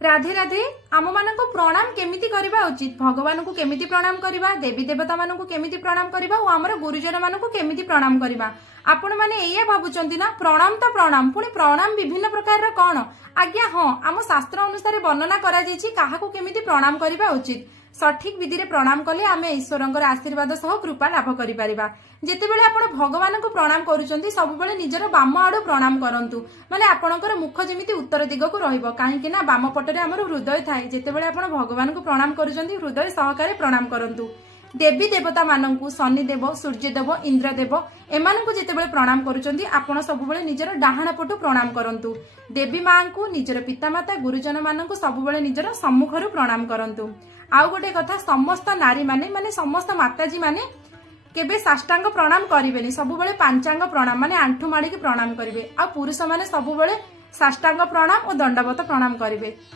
राधे राधे। आम मानक प्रणाम केमिति करिबा उचित, भगवान को केमिति प्रणाम करिबा, देवी देवता मानक केमिति प्रणाम करिबा और आमर गुरुजन मानक केमिति प्रणाम करिबा। आपण माने एया भाबुचंती ना प्रणाम तो प्रणाम, पुणी प्रणाम विभिन्न प्रकार कौन आज्ञा। हाँ, आम शास्त्र अनुसार वर्णना करा जायछि काहाकू केमिति प्रणाम करिबा उचित। सठिक विधि रे प्रणाम कले आमे ईश्वरंकर आशीर्वाद सह कृपा लाभ करि परिबा। जेतेबेले आपण भगवान को प्रणाम करूचंती सबुबेले निजर बाम आडू प्रणाम करंतु, माने आपणकर मुख जेमिति उत्तर दिग को रहिबो, काहेकि ना बाम पटरे हमर हृदय थाए। जेतेबेले आपण भगवान को प्रणाम करूचंती हृदय सहकारे प्रणाम करंतु। देवी देवता माननकु शनिदेव, सूर्यदेव, इंद्रदेव एमानकु जेतेबेले प्रणाम करूचंती आपण सबुबेले निजर डाहाण पटु प्रणाम करंतु। देवी मां को निजर पितामाता गुरुजन माननकु सबुबेले निजर सम्मुखरु प्रणाम करंतु। आउ गोटे कथा, समस्त नारी माने समस्त माताजी माने केबे साष्टांग प्रणाम करिवेनी, सबुबेले पांचांग प्रणाम माने आंठु माड़ी प्रणाम करिवे। आ पुरुष माने सबुबेले साष्टांग प्रणाम और दंडवत प्रणाम करिवे।